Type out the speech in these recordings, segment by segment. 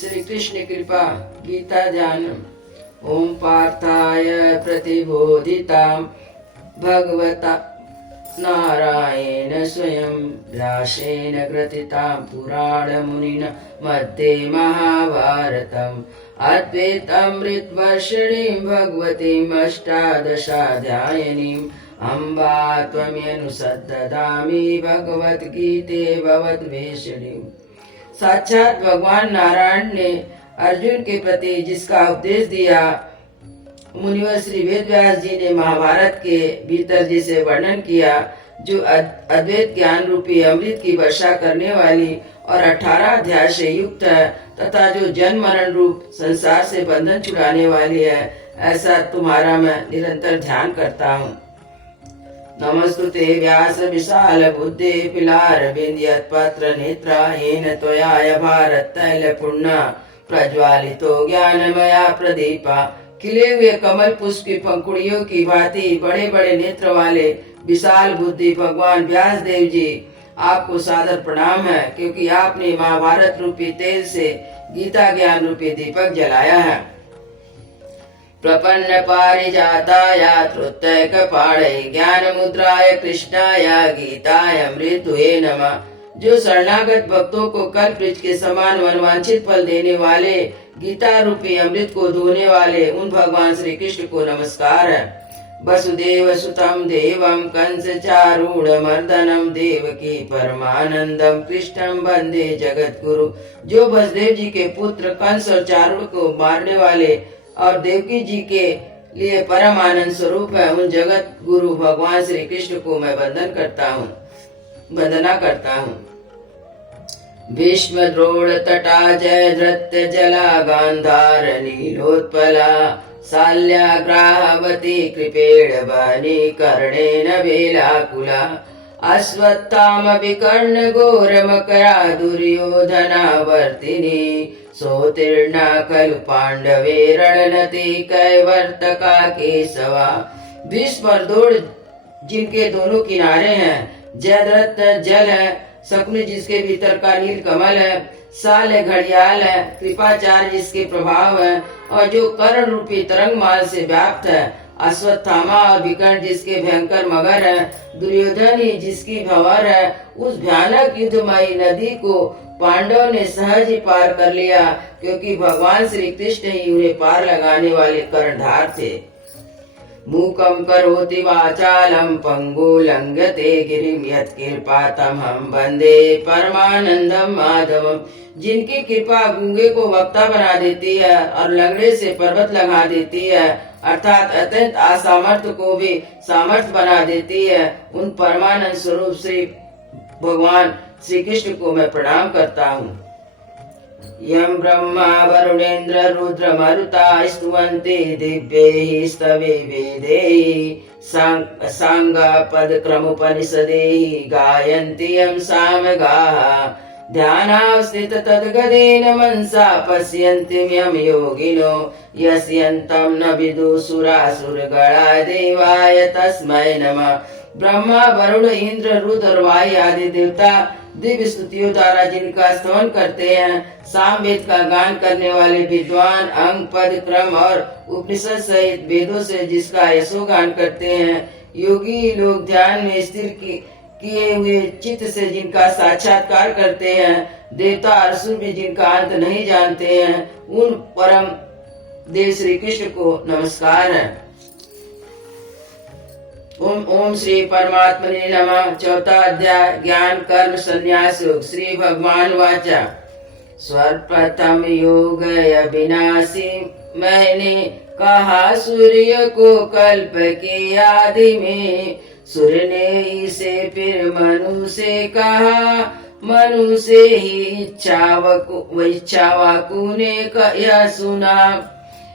श्री कृष्ण कृपा गीता ध्यानम्। ओम पार्थाय प्रतिबोधितां भगवता नारायण स्वयं व्यासेन ग्रथितां पुराणमुनिना मध्ये महाभारतम् अद्वैतामृतवर्षिणीं भगवतीम् अष्टादशाध्यायिनीम् अम्बा त्वमनुसद्ददामि भगवद्गीते भवद्वेषिणीम्। साक्षात भगवान नारायण ने अर्जुन के प्रति जिसका उपदेश दिया, मुनिवर श्री वेदव्यास जी ने महाभारत के भीतर जिसे वर्णन किया, जो अद्वैत ज्ञान रूपी अमृत की वर्षा करने वाली और 18 अध्याय से युक्त है तथा जो जन्म मरण रूप संसार से बंधन छुड़ाने वाली है, ऐसा तुम्हारा मैं निरंतर ध्यान करता हूँ। नमस्तुते व्यास विशाल बुद्धे पिलारविंद्यत्पत्र नेत्रा येन त्वया भारत तैल पुण्य प्रज्वालितो ज्ञानमया प्रदीपा। खिले हुए कमल पुष्प की पंखुड़ियों की भांति बड़े बड़े नेत्र वाले विशाल बुद्धि भगवान व्यास देव जी, आपको सादर प्रणाम है, क्योंकि आपने महाभारत रूपी तेल से गीता ज्ञान रूपी दीपक जलाया है। प्रपन्न पारिजाताय त्रुत्यक पाणे ज्ञान मुद्राय कृष्णाय गीताय मृत्युए नमः। जो शरणागत भक्तों को कल्प वृक्ष के समान मनवांछित फल देने वाले गीता रूपी अमृत को धोने वाले उन भगवान श्री कृष्ण को नमस्कार है। वसुदेव सुतम देवम कंस चारूढ़ मर्दनम देवकी परमानंदम कृष्णम वंदे जगत गुरु। जो वसुदेव जी के पुत्र कंस और चारूढ़ को मारने वाले और देवकी जी के लिए परम आनंद स्वरूप है, उन जगत गुरु भगवान श्री कृष्ण को मैं वंदना करता हूँ। भीष्म द्रोण तटा जय धृत्य जला गांधार नीलोत्पला शाल्या ग्राहवती कृपेण बनी कर्णेन वेलाकुला अश्वत्थाम विकर्ण घोर मकरा दुर्योधनावर्तिनी सोतीर्णा खलु पांडवे रणनति कैवर्तका केशवा। भीष्म और द्रोण जिनके दोनों किनारे हैं, जयद्रथ जल है, शकुनि जिसके भीतर का नील कमल है, साल है घड़ियाल है, कृपाचार्य जिसके प्रभाव है और जो कर्ण रूपी तरंग माल से व्याप्त है, अश्वत्थामा और विकर्ण जिसके भयंकर मगर है, दुर्योधन ही जिसकी भंवर है, उस भयानक युद्धमयी नदी को पांडव ने सहज ही पार कर लिया, क्योंकि भगवान श्री कृष्ण ही उन्हें पार लगाने वाले कर्णधार थे। मूकं करोति वाचालं पंगु लंघते गिरिं यत्कृपातमहं वन्दे परमानंदं माधवम्। जिनकी कृपा गूंगे को वक्ता बना देती है और लंगड़े से पर्वत लगा देती है, अर्थात अत्यंत असामर्थ्य को भी सामर्थ्य बना देती है, उन परमानंद स्वरूप श्री भगवान श्री कृष्ण को मैं प्रणाम करता हूँ। यं ब्रह्मा वरुणेन्द्र रुद्र मरुता स्तुवन्ति दिव्यैः स्तवे वेदैः सांग पद क्रमोपनिषदैः गायन्ति यं सामगाः ध्यानावस्थित तद्गदेन मनसा पश्यन्ति यं योगिनो यस्यन्तं न विदुषुरासुरगणा देवाय तस्मै नमः। ब्रह्मा वरुण इंद्र रुद्र और वायु आदि देवता दिव्य स्तुतियों द्वारा जिनका स्तवन करते हैं, सामवेद का गान करने वाले विद्वान अंग पद क्रम और उपनिषद सहित वेदों से जिसका यशोगान करते हैं, योगी लोग ध्यान में स्थिर किए हुए चित्त से जिनका साक्षात्कार करते हैं, देवता असुर भी जिनका अंत नहीं जानते हैं, उन परम देव श्री कृष्ण को नमस्कार है। ओम श्री परमात्मने नमः। चौथा अध्याय ज्ञान कर्म संन्यास योग। श्री भगवान वाचा सर्वप्रथम योग अविनाशी मैंने कहा सूर्य को कल्प की आदि में, सूर्य ने इसे फिर मनु से कहा, मनु से ही इच्छावाकु ने यह सुना।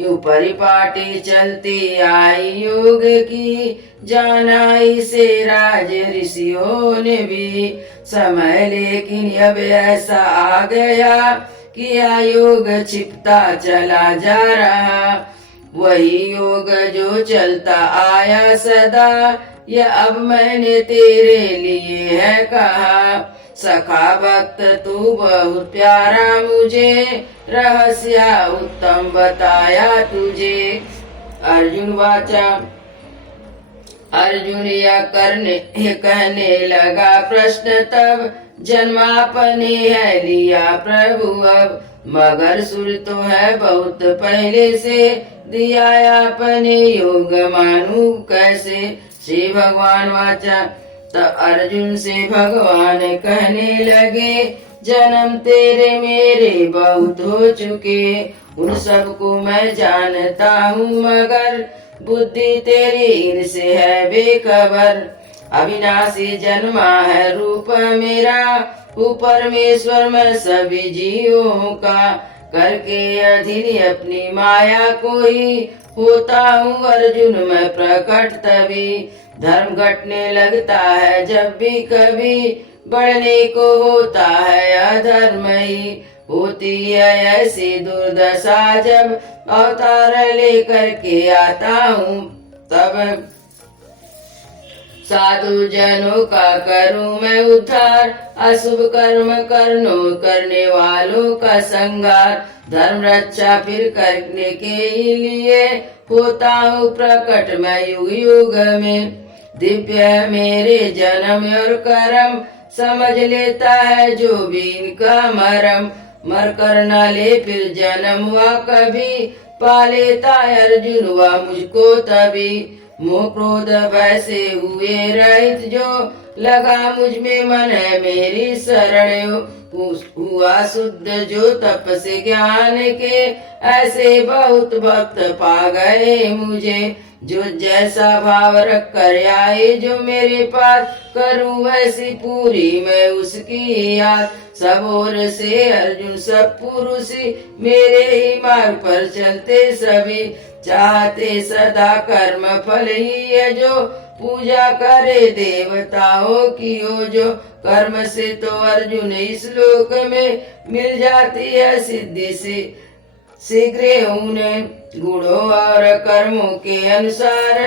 यूं परिपाटी चलती आई योग की, जाना इसे राज ऋषियों ने भी समय, लेकिन अब ऐसा आ गया कि यह योग छिपता चला जा रहा। वही योग जो चलता आया सदा, यह अब मैंने तेरे लिए है कहा। सखा भक्त तू बहुत प्यारा मुझे, रहस्य उत्तम बताया तुझे। अर्जुन वाचा, अर्जुन यह कहने लगा प्रश्न तब, जन्मापने है लिया प्रभु अब, मगर सुर तो है बहुत पहले से, दिया अपने योग मानू कैसे। श्री भगवान वाचा, तब अर्जुन से भगवान कहने लगे, जन्म तेरे मेरे बहुत हो चुके, उन सबको मैं जानता हूँ मगर, बुद्धि तेरी इनसे है बेखबर। अविनाशी जन्मा है रूप मेरा, हूँ परमेश्वर मैं सभी जीवों का, करके अधीन अपनी माया को ही, होता हूँ अर्जुन मैं प्रकट तभी। धर्म घटने लगता है जब भी कभी, बढ़ने को होता है अधर्म ही, होती है ऐसी दुर्दशा जब, अवतार लेकर के आता हूँ तब। साधु जनों का करूं मैं उद्धार, अशुभ कर्म करने वालों का संगार, धर्म रक्षा फिर करने के लिए, होता हूँ प्रकट मैं युग युग में। दिव्य मेरे जन्म और कर्म, समझ लेता है जो भी इनका मरम, मर कर न ले फिर जन्म हुआ कभी, पा लेता अर्जुन हुआ मुझको तभी। मोह क्रोध वैसे हुए रहित जो, लगा मुझ में मन है मेरी शरण, हुआ शुद्ध जो तप से ज्ञान के, ऐसे बहुत भक्त पा गए मुझे। जो जैसा भाव रख कर आए जो मेरे पास, करूं वैसी पूरी मैं उसकी याद। सब ओर से अर्जुन सब पुरुष मेरे ही मार्ग पर चलते सभी, चाहते सदा कर्म फल ही है जो, पूजा करे देवताओं की हो जो। कर्म से तो अर्जुन इस लोक में मिल जाती है सिद्धि से, शीघ्र उन्हें गुणों और कर्मों के अनुसार,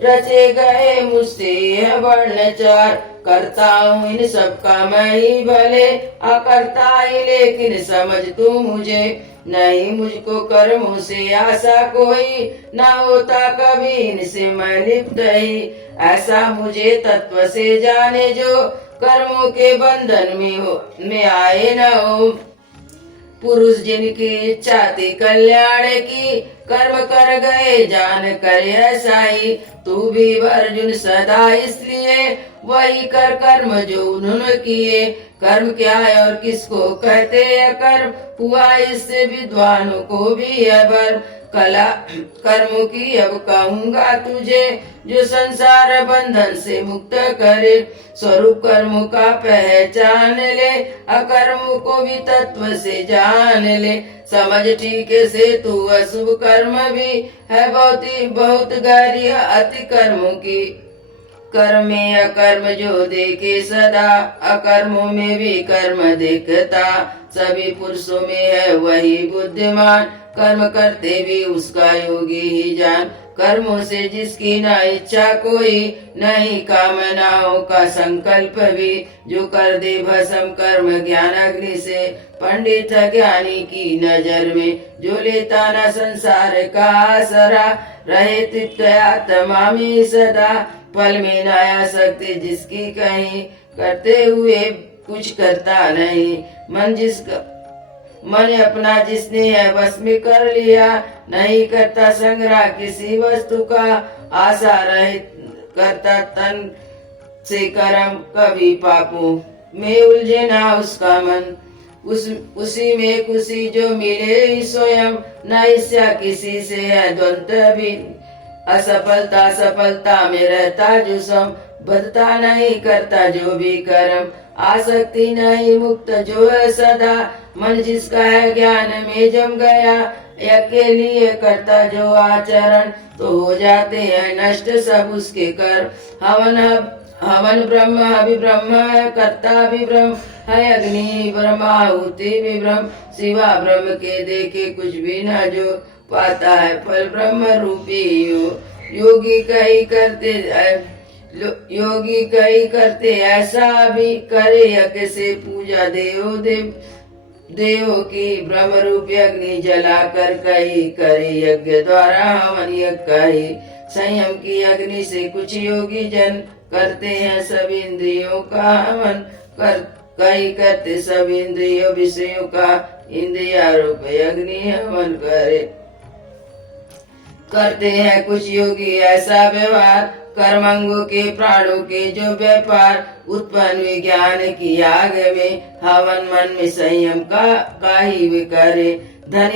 रचे गए मुझसे यह वर्ण चार। करता हूँ इन सब का मैं ही भले, अकर्ता ही लेकिन समझ तू मुझे। नहीं मुझको कर्मों से आशा कोई, ना होता कभी इनसे मैं लिप्त ही। ऐसा मुझे तत्व से जाने जो, कर्मों के बंधन में आए न हो। पुरुष जिनकी इच्छा थी कल्याण की, कर्म कर गए जान कर ऐसा ही। तू भी अर्जुन सदा इसलिए, वही कर कर्म जो उन्होंने किए। कर्म क्या है और किसको कहते हैं कर्म, हुआ इससे विद्वानों को भी अबर। कला कर्मों की अब कहूँगा तुझे, जो संसार बंधन से मुक्त करे। स्वरूप कर्मों का पहचान ले, अकर्म को भी तत्व से जान ले। समझ ठीक से तू अशुभ कर्म भी है बहुत गहरी अति कर्मों की। कर्म में अकर्म जो देखे सदा, अकर्मों में भी कर्म देखता। सभी पुरुषों में है वही बुद्धिमान, कर्म करते भी उसका योगी ही जान। कर्मों से जिसकी न इच्छा कोई, नहीं कामनाओं का संकल्प भी। जो कर दे भस्म कर्म ज्ञान अग्नि से, पंडित ज्ञानी की नजर में। जो लेता न संसार का आसरा, रहे तृप्त आत्मा में सदा। फल में न आसक्ति जिसकी कहीं, करते हुए कुछ करता नहीं। मन अपना जिसने है बस में कर लिया, नहीं करता संग्रह किसी वस्तु का। आशा रहित करता तन से कर्म, कभी पापों में उलझे ना उसका मन। उसी में खुशी जो मिले ही स्वयं, न ईर्ष्या किसी से है द्वंद्व भी। असफलता सफलता में रहता जो सम, बदता नहीं करता जो भी कर्म। आसक्ति नहीं मुक्त जो है सदा, मन जिसका है ज्ञान में जम गया। यज्ञ के लिए करता जो आचरण, तो हो जाते हैं नष्ट सब उसके कर्म। हवन ब्रह्म अभि ब्रह्म है, कर्ता भी ब्रह्म है। अग्नि ब्रह्माहुति भी ब्रह्म, शिवा ब्रह्म के देखे कुछ भी न जो पाता है फल ब्रह्म रूपी। योगी कही करते योगी कई करते ऐसा भी, करे यज्ञ से पूजा देवों की, ब्रह्म रूपी अग्नि जलाकर कई करे यज्ञ द्वारा हवन यज्ञ कही। संयम की अग्नि से कुछ योगी जन करते हैं सब इंद्रियों का हवन, कई करते सब इंद्रियों विषयों का इंद्रियारूप अग्नि हवन करते हैं। कुछ योगी ऐसा व्यवहार कर्मंगों के प्राणों के जो व्यापार उत्पन्न विज्ञान की आग में, हवन मन में संयम का ही वे करे। धन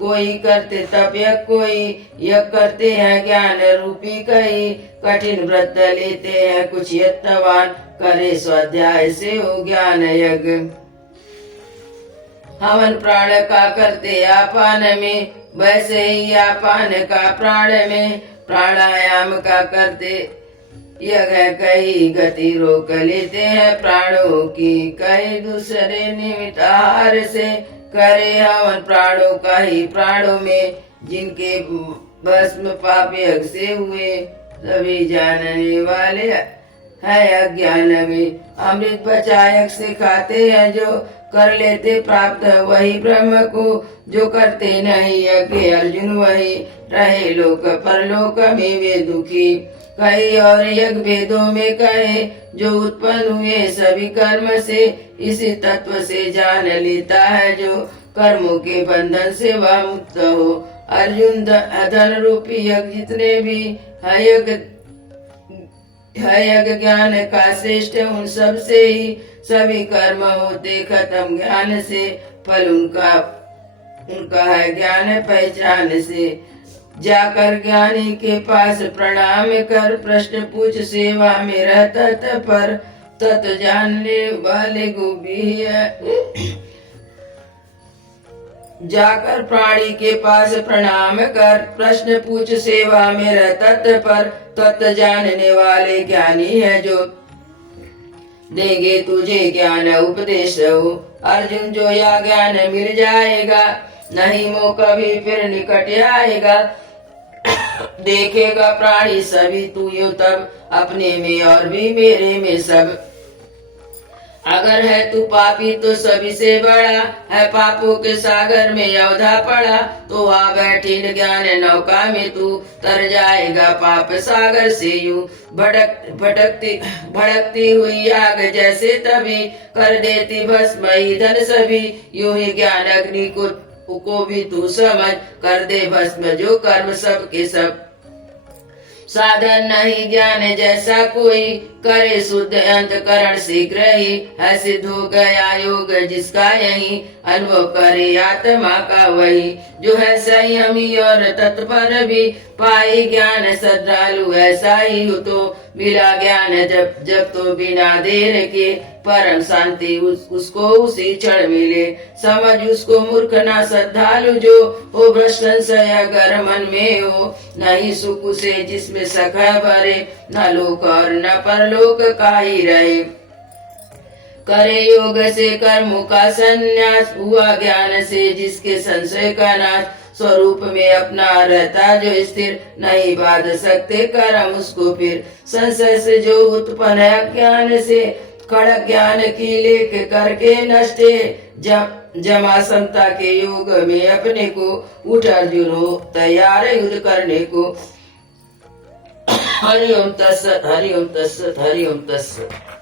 कोई करते तप कोई यज्ञ करते हैं ज्ञान रूपी कई, कठिन व्रत लेते हैं कुछ यत्नवान, करे स्वाध्याय से हो ज्ञान यज्ञ। हवन प्राण का करते आपान में, वैसे ही आपान का प्राण में, प्राणायाम का करते यज्ञ कई गति रोक लेते हैं प्राणों की, कई दूसरे निमित्त आहार से करे हवन प्राणों का ही। प्राणों में जिनके भस्म पाप यज्ञ से हुए, सभी जानने वाले है अज्ञान में। अमृत बचा यज्ञ से खाते हैं जो, कर लेते प्राप्त वही ब्रह्म को, जो करते नहीं यज्ञ अर्जुन वही, रहे लोक परलोक में वे दुखी। कई और यज्ञ वेदों में कहे, जो उत्पन्न हुए सभी कर्म से, इसी तत्व से जान लेता है जो, कर्मों के बंधन से वह मुक्त हो। अर्जुन धन रूपी यज्ञ जितने भी है यज्ञ ज्ञान का श्रेष्ठ, उन सब से ही सभी कर्म होते खत्म ज्ञान से, फल उनका है ज्ञान पहचान से। जाकर ज्ञानी के पास प्रणाम कर, प्रश्न पूछ सेवा में रहता पर, तत् जानने वाले गोभी है। जाकर प्राणी के पास प्रणाम कर, प्रश्न पूछ सेवा में रहता पर, तत् जानने वाले ज्ञानी है जो, देंगे तुझे ज्ञान उपदेश हो। अर्जुन जो या ज्ञान मिल जाएगा, नहीं मोह कभी फिर निकट आएगा। देखेगा प्राणी सभी तू यो तब, अपने में और भी मेरे में सब। अगर है तू पापी तो सभी से बड़ा, है पापों के सागर में यौधा पड़ा, तो आ बैठी ज्ञान नौका में तू, तर जाएगा पाप सागर से यूं। भड़कती हुई आग जैसे तभी, कर देती भस्म ईंधन सभी, यूं ही ज्ञान अग्नि को भी तू समझ, कर दे भस्म जो कर्म सब के सब। साधन नहीं ज्ञान जैसा कोई, करे शुद्ध अंतकरण शीघ्र ही, है सिद्ध हो गया योग जिसका यही, अनुभव करे आत्मा का वही। जो है संयमी और तत्पर भी, पाई ज्ञान श्रद्धालु ऐसा ही हो तो, मिला ज्ञान जब तो बिना देर के, परम शांति उसको उसी क्षण मिले। समझ उसको मूर्ख ना श्रद्धालु जो, हो भ्रष्ट संशय अगर मन में हो, नहीं सुख उसे जिसमें सख भरे, न लोक और न परलोक का ही रहे। करे योग से कर्मों का संन्यास, हुआ ज्ञान से जिसके संशय का नाश, स्वरूप में अपना रहता जो स्थिर, नहीं बांध सकते कर्म उसको फिर। संशय से जो उत्पन्न है ज्ञान से, खड़क ज्ञान की लेख करके नष्टे, जमा समता के योग में अपने को, उठ अर्जुन हो तैयार युद्ध करने को। हरि ओम तत्सत, हरि ओम तत्सत, हरि ओम तत्सत।